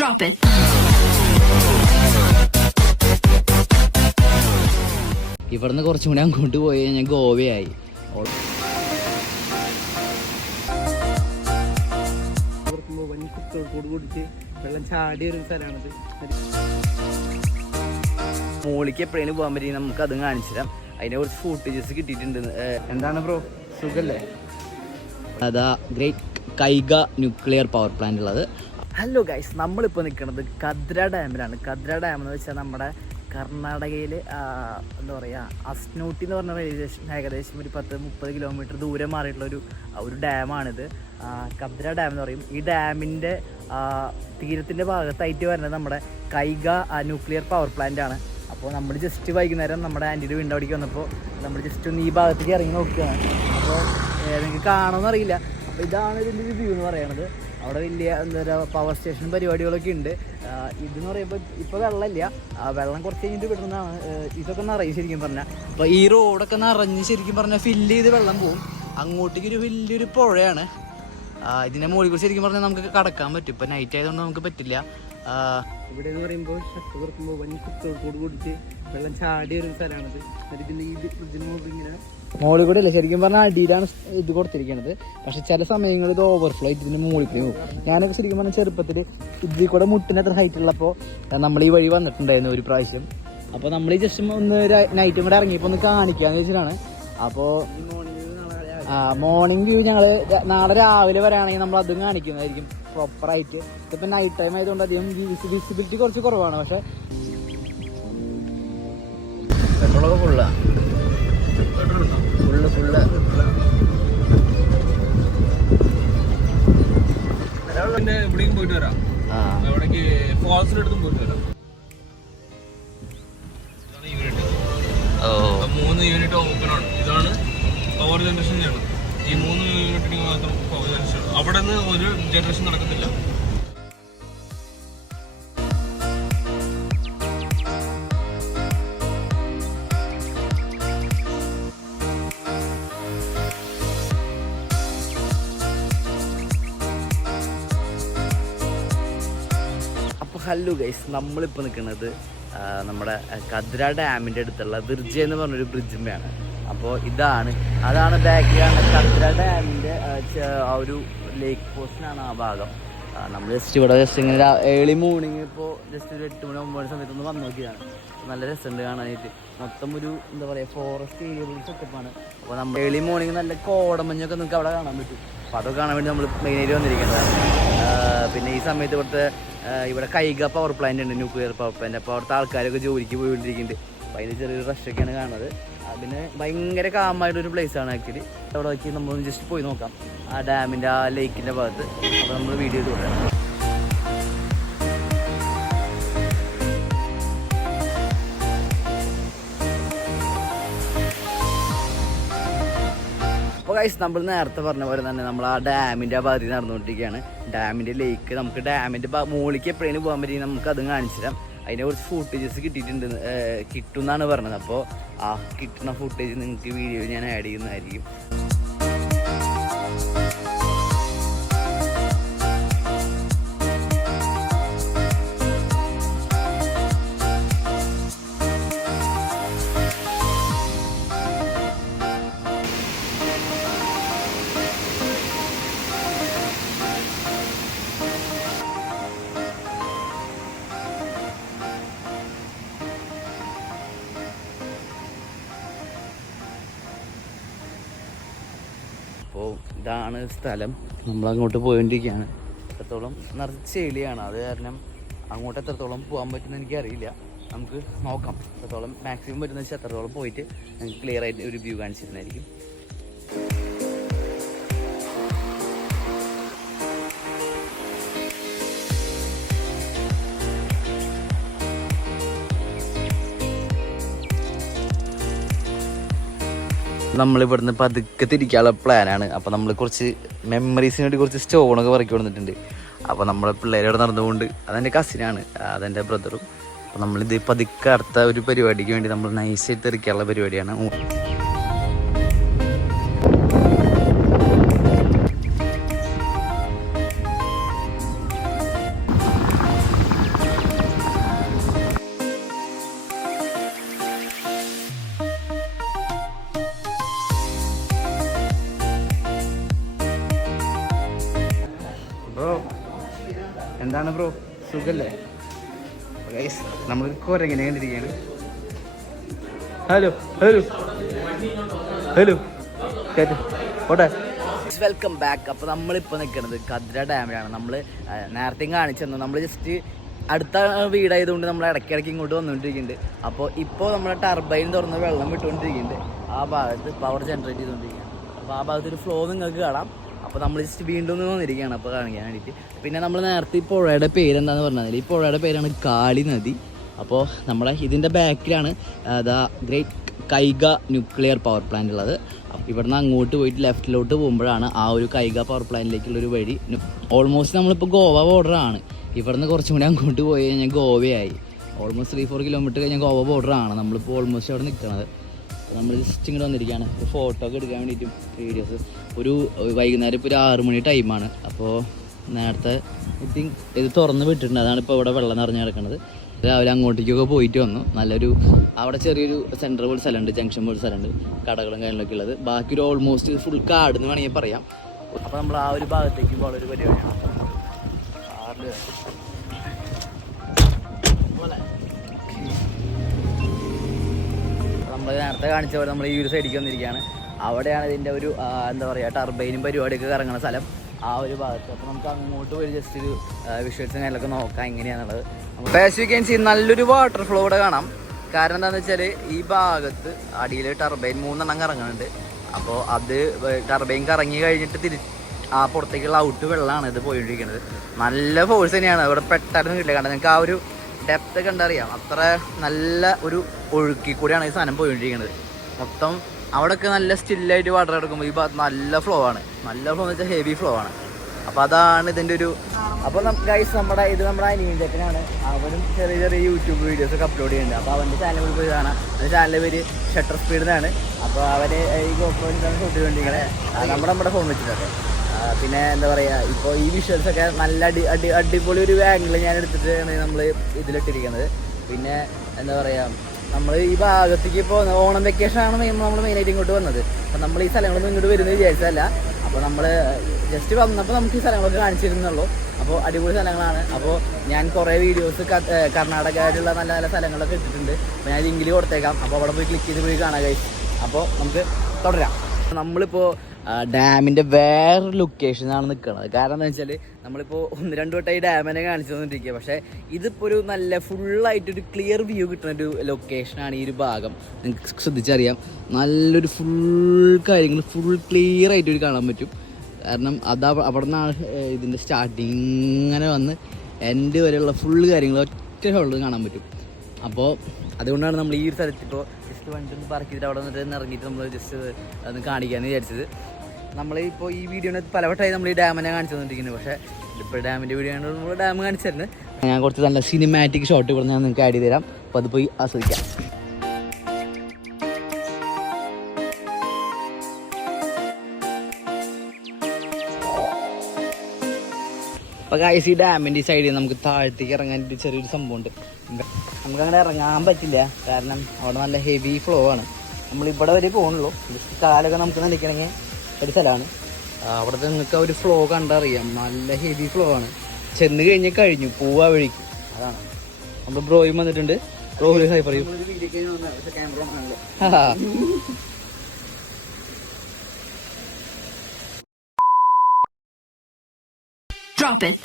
Drop it. ഇവിടുന്ന് കുറച്ചും കൂടി അങ്ങോട്ട് പോയി കഴിഞ്ഞാൽ ഗോവയായി. വെള്ളം ചാടിയ ഒരു സ്ഥലമാണത്. മോളിക്ക് എപ്പോഴേലും പോകാൻ പറ്റി നമുക്ക് അതും കാണിച്ചു തരാം. അതിനെ കുറച്ച് ഫൂട്ടേജസ് കിട്ടിയിട്ടുണ്ട്. എന്താണ് ബ്രോ, സുഖല്ലേ? അതാ great Kaiga nuclear power plant ഉള്ളത്. ഹലോ ഗൈസ്, നമ്മളിപ്പോൾ നിൽക്കുന്നത് കദ്ര ഡാമിലാണ്. കദ്ര ഡാം എന്ന് വെച്ചാൽ നമ്മുടെ കർണാടകയിൽ എന്താ പറയുക, അസ്നൂട്ടി എന്ന് പറഞ്ഞ റെയിൽവേ സ്റ്റേഷൻ ഏകദേശം ഒരു 10-30 കിലോമീറ്റർ ദൂരം മാറിയിട്ടുള്ളൊരു ഡാമാണിത്. കദ്ര ഡാം എന്ന് പറയും. ഈ ഡാമിൻ്റെ തീരത്തിൻ്റെ ഭാഗത്തായിട്ട് വരുന്നത് നമ്മുടെ കൈഗ ന്യൂക്ലിയർ പവർ പ്ലാന്റ് ആണ്. അപ്പോൾ നമ്മൾ ജസ്റ്റ് വൈകുന്നേരം നമ്മുടെ ആൻറ്റിയുടെ വീടിൻ്റെ അവിടേക്ക് വന്നപ്പോൾ നമ്മൾ ജസ്റ്റ് ഒന്ന് ഈ ഭാഗത്തേക്ക് ഇറങ്ങി നോക്കുകയാണ്. അപ്പോൾ നിങ്ങൾക്ക് കാണുമെന്ന് അറിയില്ല. അപ്പോൾ ഇതാണ് ഇതിൻ്റെ ഒരു വ്യൂ എന്ന് പറയുന്നത്. അവിടെ വലിയ എന്താ പറയുക, പവർ സ്റ്റേഷൻ പരിപാടികളൊക്കെ ഉണ്ട്. ഇതെന്ന് പറയുമ്പോൾ ഇപ്പോൾ വെള്ളമില്ല, വെള്ളം കുറച്ച് കഴിഞ്ഞിട്ട് വിടുന്നതാണ്. ഇതൊക്കെ നിറയും ശരിക്കും പറഞ്ഞാൽ. അപ്പോൾ ഈ റോഡൊക്കെ നിറഞ്ഞ് ശരിക്കും പറഞ്ഞാൽ ഫില്ല് ചെയ്ത് വെള്ളം പോകും. അങ്ങോട്ടേക്ക് ഒരു വലിയൊരു പുഴയാണ്. ഇതിൻ്റെ മുകളിൽ കൂടി ശരിക്കും പറഞ്ഞാൽ നമുക്ക് കടക്കാൻ പറ്റും. ഇപ്പോൾ നൈറ്റ് ആയതുകൊണ്ട് നമുക്ക് പറ്റില്ല. ഇവിടെ എന്ന് പറയുമ്പോൾ ഷട്ട് തുറക്കുമ്പോൾ വൻ കുത്തോട് കൂടിയിട്ട് വെള്ളം ചാടിയ ഒരു സ്ഥലമാണത്. പിന്നെ ഈ ഇതിന് ഇങ്ങനെ മുകളിൽ കൂടെ അല്ല, ശരിക്കും പറഞ്ഞാൽ അടിയിലാണ് ഇത് കൊടുത്തിരിക്കുന്നത്. പക്ഷെ ചില സമയങ്ങളിൽ ഇത് ഓവർഫ്ലോ ആയിട്ട് ഇതിന് മുകളിൽ കൂടി പോകും. ഞാനൊക്കെ ശരിക്കും പറഞ്ഞാൽ ചെറുപ്പത്തിൽ ഇതിൽ കൂടെ മുട്ടിന് അത്ര ഹൈറ്റ് ഉള്ളപ്പോൾ നമ്മൾ ഈ വഴി വന്നിട്ടുണ്ടായിരുന്നു ഒരു പ്രാവശ്യം. അപ്പോൾ നമ്മൾ ഈ ജസ്റ്റ് ഒന്ന് നൈറ്റും കൂടെ ഇറങ്ങിയപ്പോൾ ഒന്ന് കാണിക്കാന്ന് വെച്ചിട്ടാണ്. അപ്പോൾ മോർണിംഗ് വ്യൂ ഞങ്ങൾ നാളെ രാവിലെ വരാണെങ്കിൽ നമ്മൾ അതും കാണിക്കുന്നതായിരിക്കും പ്രോപ്പറായിട്ട്. ഇതിപ്പോൾ നൈറ്റ് ടൈം ആയതുകൊണ്ട് അധികം വിസിബിലിറ്റി കുറച്ച് കുറവാണ്. പക്ഷെ പെട്രോളൊക്കെ ഫുള്ളാണ്. എവിടെയും പോയിട്ട് വരാം. എവിടേക്ക് ഫോൾസിനടുത്തും പോയിട്ട് വരാം. 3 യൂണിറ്റ് ഓപ്പൺ ആണ്. ഇതാണ് പവർ ജനറേഷൻ ചെയ്യണം. ഈ 3 യൂണിറ്റിന് മാത്രം പവർ ജനറേഷൻ. അവിടെ നിന്ന് ഒരു ജനറേഷൻ നടക്കത്തില്ല. ഹലോ ഗൈസ്, നമ്മളിപ്പോൾ നിൽക്കുന്നത് നമ്മുടെ കദ്ര ഡാമിൻ്റെ അടുത്തുള്ള വിർജ എന്ന് പറഞ്ഞൊരു ബ്രിഡ്ജിൻ്റെയാണ്. അപ്പോൾ അതാണ് ബാക്കിലാണ് കദ്ര ഡാമിൻ്റെ ആ ഒരു ലേക്ക് പോസ്റ്റിനാണ് ആ ഭാഗം. നമ്മൾ ജസ്റ്റ് ഇവിടെ ജസ്റ്റ് ഇങ്ങനെ ഏർലി മോർണിംഗ് ഇപ്പോൾ ജസ്റ്റ് ഒരു 8 മണി 9 മണി സമയത്തൊന്ന് വന്ന് നോക്കിയതാണ്. നല്ല രസമുണ്ട് കാണാനായിട്ട്. മൊത്തം ഒരു എന്താ പറയുക, ഫോറസ്റ്റ് ഏരിയയിൽ സെറ്റപ്പാണ്. അപ്പോൾ നമ്മൾ ഏർലി മോർണിംഗ് നല്ല കോടമഞ്ഞൊക്കെ നമുക്ക് അവിടെ കാണാൻ പറ്റും. അപ്പോൾ അതൊക്കെ കാണാൻ വേണ്ടി നമ്മൾ മെയിനായിട്ട് വന്നിരിക്കുന്നതാണ്. പിന്നെ ഈ സമയത്ത് ഇവിടെ കൈഗ പവർ പ്ലാന്റ് ഉണ്ട്, ന്യൂക്ലിയർ പവർ പ്ലാന്റ്. അപ്പോൾ അവിടുത്തെ ആൾക്കാരൊക്കെ ജോലിക്ക് പോയിക്കൊണ്ടിരിക്കുന്നുണ്ട്. അപ്പോൾ അതിന് ചെറിയൊരു റഷൊക്കെയാണ് കാണുന്നത്. പിന്നെ ഭയങ്കര കാമായിട്ടൊരു പ്ലേസാണ് ആക്ച്വലി. അവിടെ വെച്ച് നമ്മളൊന്ന് ജസ്റ്റ് പോയി നോക്കാം ആ ഡാമിൻ്റെ ആ ലേക്കിൻ്റെ ഭാഗത്ത്. അപ്പോൾ നമ്മൾ വീഡിയോ ചെയ്ത് കൊടുക്കാം. അപ്പോൾ ഗൈസ്, നമ്മൾ നേരത്തെ പറഞ്ഞ പോലെ തന്നെ നമ്മൾ ആ ഡാമിൻ്റെ ആ ഭാഗത്ത് നടന്നുകൊണ്ടിരിക്കുകയാണ്. ഡാമിൻ്റെ ലേക്ക് നമുക്ക് ഡാമിൻ്റെ മുകളിലേക്ക് എപ്പോഴേലും പോകാൻ പറ്റി നമുക്ക് അതും കാണിച്ചു തരാം. അതിനെ കുറച്ച് ഫൂട്ടേജസ് കിട്ടും എന്നാണ് പറഞ്ഞത്. അപ്പോൾ ആ കിട്ടുന്ന ഫൂട്ടേജ് നിങ്ങൾക്ക് വീഡിയോ ഞാൻ ആഡ് ചെയ്യുന്നതായിരിക്കും. അപ്പോൾ ഇതാണ് സ്ഥലം. നമ്മളങ്ങോട്ട് പോയിക്കൊണ്ടിരിക്കുകയാണ്. എത്രത്തോളം നിറച്ച് ചെളിയാണ്, അത് കാരണം അങ്ങോട്ട് എത്രത്തോളം പോകാൻ പറ്റുമെന്ന് എനിക്കറിയില്ല. നമുക്ക് നോക്കാം എത്രത്തോളം മാക്സിമം പറ്റുന്ന വെച്ചാൽ എത്രത്തോളം പോയിട്ട് നമുക്ക് ക്ലിയർ ആയിട്ട് ഒരു വ്യൂ കാണിച്ചിരുന്നതായിരിക്കും. നമ്മളിവിടുന്ന് പതുക്കെ തിരിക്കാനുള്ള പ്ലാനാണ്. അപ്പോൾ നമ്മൾ കുറച്ച് മെമ്മറീസിന് വേണ്ടി കുറച്ച് സ്റ്റോണൊക്കെ പറക്കി കൊടുത്തിട്ടുണ്ട്. അപ്പോൾ നമ്മളെ പിള്ളേരോട് നടന്നുകൊണ്ട്, അതെൻ്റെ കസിനാണ്, അതെൻ്റെ ബ്രദറും. അപ്പോൾ നമ്മളിത് പതുക്കെ അടുത്ത ഒരു പരിപാടിക്ക് വേണ്ടി നമ്മൾ നൈസായിട്ട് തിരിക്കാനുള്ള പരിപാടിയാണ്. എന്താണ് ബ്രോ, സുഖല്ലേ? നമ്മൾ കുരങ്ങനെ കണ്ടിരിക്കുകയാണ്. ഹലോ ഹലോ ഹലോ ഓട്ടെ. Welcome back. അപ്പോൾ നമ്മളിപ്പോൾ നിൽക്കുന്നത് കദ്ര ഡാമിലാണ്. നമ്മൾ നേരത്തെയും കാണിച്ചു തന്നു. നമ്മൾ ജസ്റ്റ് അടുത്ത വീടായതുകൊണ്ട് നമ്മൾ ഇടയ്ക്കിടയ്ക്ക് ഇങ്ങോട്ട് വന്നുകൊണ്ടിരിക്കുന്നുണ്ട്. അപ്പോൾ ഇപ്പോൾ നമ്മുടെ ടർബൈൻ തുറന്ന് വെള്ളം വിട്ടുകൊണ്ടിരിക്കുന്നുണ്ട്. ആ ഭാഗത്ത് പവർ ജനറേറ്റ് ചെയ്തുകൊണ്ടിരിക്കുകയാണ്. അപ്പോൾ ആ ഭാഗത്തൊരു ഫ്ലോ നിങ്ങൾക്ക് കാണാം. അപ്പോൾ നമ്മൾ ജസ്റ്റ് വീണ്ടും ഒന്ന് വന്നിരിക്കുകയാണ് അപ്പോൾ കാണിക്കാൻ വേണ്ടിയിട്ട്. പിന്നെ നമ്മൾ നേരത്തെ ഈ പുഴയുടെ പേരെന്താണെന്ന് പറഞ്ഞാൽ ഈ പുഴയുടെ പേരാണ് കാളി നദി. അപ്പോൾ നമ്മളെ ഇതിൻ്റെ ബാക്കിലാണ് the great Kaiga nuclear power plant ഉള്ളത്. ഇവിടുന്ന് അങ്ങോട്ട് പോയിട്ട് ലെഫ്റ്റിലോട്ട് പോകുമ്പോഴാണ് ആ ഒരു കൈഗ പവർ പ്ലാന്റിലേക്കുള്ളൊരു വഴി. ഓൾമോസ്റ്റ് നമ്മളിപ്പോൾ ഗോവ ബോർഡറാണ്. ഇവിടുന്ന് കുറച്ചും കൂടി അങ്ങോട്ട് പോയി കഴിഞ്ഞാൽ ഗോവയായി. ഓൾമോസ്റ്റ് 3-4 കിലോമീറ്റർ കഴിഞ്ഞാൽ ഗോവ ബോർഡറാണ്. നമ്മളിപ്പോൾ ഓൾമോസ്റ്റ് അവിടെ നിൽക്കുന്നത്. നമ്മൾ ജസ്റ്റ് ഇങ്ങോട്ട് വന്നിരിക്കുകയാണ് ഒരു ഫോട്ടോ ഒക്കെ എടുക്കാൻ വേണ്ടിയിട്ടും വീഡിയോസ്. ഒരു വൈകുന്നേരം ഇപ്പോൾ ഒരു 6 മണി ടൈമാണ്. അപ്പോൾ നേരത്തെ ഐ തിങ്ക് ഇത് തുറന്ന് വിട്ടിട്ടുണ്ട്. അതാണ് ഇപ്പോൾ ഇവിടെ വെള്ളം നിറഞ്ഞ് കിടക്കുന്നത്. രാവിലെ അങ്ങോട്ടേക്കൊക്കെ പോയിട്ട് വന്നു. നല്ലൊരു അവിടെ ചെറിയൊരു സെൻറ്റർ പോലെ സ്ഥലമുണ്ട്, ജംഗ്ഷൻ പോലെ സ്ഥലമുണ്ട്, കടകളും കാര്യങ്ങളൊക്കെ ഉള്ളത്. ബാക്കി ഒരു ഓൾമോസ്റ്റ് ഫുൾ കാടെന്ന് വേണമെങ്കിൽ പറയാം. അപ്പോൾ നമ്മൾ ആ ഒരു ഭാഗത്തേക്ക് വളരെ പരിപാടിയാണ്. നമ്മൾ നേരത്തെ കാണിച്ച പോലെ നമ്മൾ ഈ ഒരു സൈഡിലേക്ക് വന്നിരിക്കുകയാണ്. അവിടെയാണ് ഇതിൻ്റെ ഒരു എന്താ പറയുക ടർബൈനും പരിപാടിയൊക്കെ കറങ്ങുന്ന സ്ഥലം, ആ ഒരു ഭാഗത്ത്. അപ്പോൾ നമുക്ക് അങ്ങോട്ട് പോയി ജസ്റ്റ് ഒരു വിഷ്വൽസും കാര്യങ്ങളൊക്കെ നോക്കാം എങ്ങനെയാണെന്നുള്ളത്. നമുക്ക് നല്ലൊരു വാട്ടർ ഫ്ലോ ഇവിടെ കാണാം. കാരണം എന്താണെന്ന് വെച്ചാൽ ഈ ഭാഗത്ത് അടിയിൽ ടർബൈൻ 3 എണ്ണം കറങ്ങുന്നുണ്ട്. അപ്പോൾ അത് ടർബൈൻ കറങ്ങി കഴിഞ്ഞിട്ട് ആ പുറത്തേക്കുള്ള ഔട്ട് വെള്ളമാണ് ഇത് പോയിക്കൊണ്ടിരിക്കുന്നത്. നല്ല ഫോഴ്സ് തന്നെയാണ് ഇവിടെ പെട്ടെന്ന് കിട്ടില്ല. കാരണം നിങ്ങൾക്ക് ആ ഒരു ഡെപ്ത് കണ്ടറിയാം. അത്ര നല്ല ഒരു ഒഴുക്കി കൂടിയാണ് ഈ സാധനം പോയിക്കൊണ്ടിരിക്കുന്നത്. മൊത്തം അവിടെയൊക്കെ നല്ല സ്റ്റില്ലായിട്ട് വാട്ടർ എടുക്കുമ്പോൾ ഈ ഭാഗത്ത് നല്ല ഫ്ലോ ആണ്. നല്ല ഫ്ലോ എന്ന് വെച്ചാൽ ഹെവി ഫ്ലോ ആണ്. അപ്പോൾ അതാണ് ഇതിൻ്റെ ഒരു. അപ്പോൾ ഗൈസ് നമ്മുടെ അനിയൻ ചേട്ടനാണ്. അവനും ചെറിയ ചെറിയ യൂട്യൂബ് വീഡിയോസൊക്കെ അപ്ലോഡ് ചെയ്യുന്നുണ്ട്. അപ്പോൾ അവൻ്റെ ചാനൽ പോയി കാണാം. അതിൻ്റെ ചാനലിൻ്റെ പേര് ഷട്ടർ സ്പീഡ് എന്നാണ്. അപ്പോൾ അവന് ഈ ഗോപ്രോയിലാണ് ഷൂട്ട് ചെയ്തുകൊണ്ടിരിക്കുന്നത് നമ്മുടെ ഫോൺ വെച്ചിട്ടൊക്കെ. പിന്നെ എന്താ പറയുക, ഇപ്പോൾ ഈ വിഷ്വൽസൊക്കെ നല്ല അടിപൊളി ഒരു ആംഗിൾ ഞാൻ എടുത്തിട്ടാണ് നമ്മൾ ഇതിലിട്ടിരിക്കുന്നത്. പിന്നെ എന്താ പറയുക, നമ്മൾ ഈ ഭാഗത്തേക്ക് ഇപ്പോൾ ഓണം വെക്കേഷനാണ് നമ്മൾ മെയിനായിട്ട് ഇങ്ങോട്ട് വന്നത്. അപ്പോൾ നമ്മൾ ഈ സ്ഥലങ്ങളൊന്നും ഇങ്ങോട്ട് വരുന്നത് വിചാരിച്ചതല്ല. അപ്പോൾ നമ്മൾ ജസ്റ്റ് വന്നപ്പോൾ നമുക്ക് ഈ സ്ഥലങ്ങളൊക്കെ കാണിച്ചിരുന്നുള്ളൂ. അപ്പോൾ അടിപൊളി സ്ഥലങ്ങളാണ്. അപ്പോൾ ഞാൻ കുറേ വീഡിയോസ് കർണാടകയിലുള്ള നല്ല നല്ല സ്ഥലങ്ങളൊക്കെ ഇട്ടിട്ടുണ്ട്. അപ്പോൾ ഞാൻ ലിങ്കിൽ കൊടുത്തേക്കാം. അപ്പോൾ അവിടെ പോയി ക്ലിക്ക് ചെയ്ത് പോയി കാണാൻ കഴിയും. അപ്പോൾ നമുക്ക് തുടരാം. നമ്മളിപ്പോൾ ഡാമിൻ്റെ വേറൊരു ലൊക്കേഷനാണ് നിൽക്കുന്നത്. കാരണം എന്താ വെച്ചാൽ നമ്മളിപ്പോൾ 1-2 വട്ടം ഈ ഡാമിനെ കാണിച്ചു തന്നിട്ടിരിക്കുക. പക്ഷേ ഇതിപ്പോൾ ഒരു നല്ല ഫുള്ളായിട്ടൊരു ക്ലിയർ വ്യൂ കിട്ടുന്ന ഒരു ലൊക്കേഷനാണ് ഈ ഒരു ഭാഗം. നിങ്ങൾക്ക് ശ്രദ്ധിച്ചറിയാം, നല്ലൊരു ഫുൾ കാര്യങ്ങൾ ഫുൾ ക്ലിയർ ആയിട്ട് കാണാൻ പറ്റും. കാരണം അവിടെ നിന്നാണ് ഇതിൻ്റെ സ്റ്റാർട്ടിങ് ഇങ്ങനെ വന്ന് എൻഡ് വരെയുള്ള ഫുൾ കാര്യങ്ങൾ ഒറ്റ ഷോട്ടിൽ കാണാൻ പറ്റും. അപ്പോൾ അതുകൊണ്ടാണ് നമ്മൾ ഈ ഒരു സ്ഥലത്ത് ഇപ്പോൾ ജസ്റ്റ് വണ്ടി ഒന്ന് പാർക്ക് ചെയ്തിട്ട് അവിടെ നിന്നിട്ട് ഇറങ്ങിയിട്ട് നമ്മൾ ജസ്റ്റ് ഒന്ന് കാണിക്കാമെന്ന് വിചാരിച്ചത്. നമ്മളിപ്പോൾ ഈ വീഡിയോനെ പലവട്ടമായി നമ്മൾ ഈ ഡാമിനെ കാണിച്ചു തന്നിരിക്കുന്നത്. പക്ഷേ ഇപ്പോൾ ഡാമിൻ്റെ വീഡിയോ ആണ് നമ്മൾ ഡാം കാണിച്ചിരുന്നത്. ഞാൻ കുറച്ച് നല്ല സിനിമാറ്റിക് ഷോട്ട് ഇവിടെ ഞാൻ നിങ്ങൾക്ക് ആഡ് ചെയ്ത് തരാം. അപ്പോൾ അത് പോയി ആസ്വദിക്കാം. അപ്പോൾ ഗൈസ് ഈ ഡാമിൻ്റെ സൈഡിൽ നമുക്ക് താഴത്തേക്ക് ഇറങ്ങാൻ ചെറിയൊരു സംഭവമുണ്ട്. നമുക്കങ്ങനെ ഇറങ്ങാൻ പറ്റില്ല, കാരണം അവിടെ നല്ല ഹെവി ഫ്ലോ ആണ്. നമ്മളിവിടെ വരെ പോകുന്നുള്ളൂ. ജസ്റ്റ് കാലൊക്കെ നമുക്ക് നനയ്ക്കണമെങ്കിൽ ഒരു സ്ഥലമാണ്. അവിടുത്തെ നിങ്ങൾക്ക് ആ ഒരു ഫ്ലോ കണ്ടറിയാം. നല്ല ഹെവി ഫ്ലോ ആണ്. ചെന്ന് കഴിഞ്ഞാൽ കഴിഞ്ഞു പോവാ വഴിക്ക്. അതാണ് നമ്മൾ ബ്രോയും വന്നിട്ടുണ്ട്. ബ്രോ ഹായ് പറയൂ. Drop it.